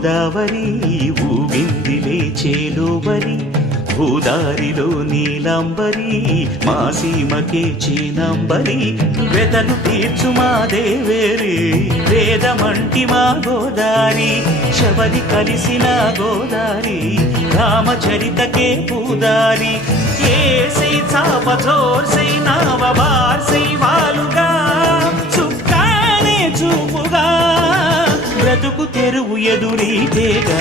గోదావరి ఊగిందిలే చేలోబరి భూదారిలో నీలాంబరి మా సీమకే చీనాంబరి వెతలు తీర్చు మా దేవేరి వేదమంటి మా గోదారి శబరి కలిసిన గోదారి రామచరితకే పూదారి ఏసై చాపచోర్సై నావబార్సై వాలుగా చుక్కానే చూపుగా బ్రతుకు తెరువు ఎదురీతేగా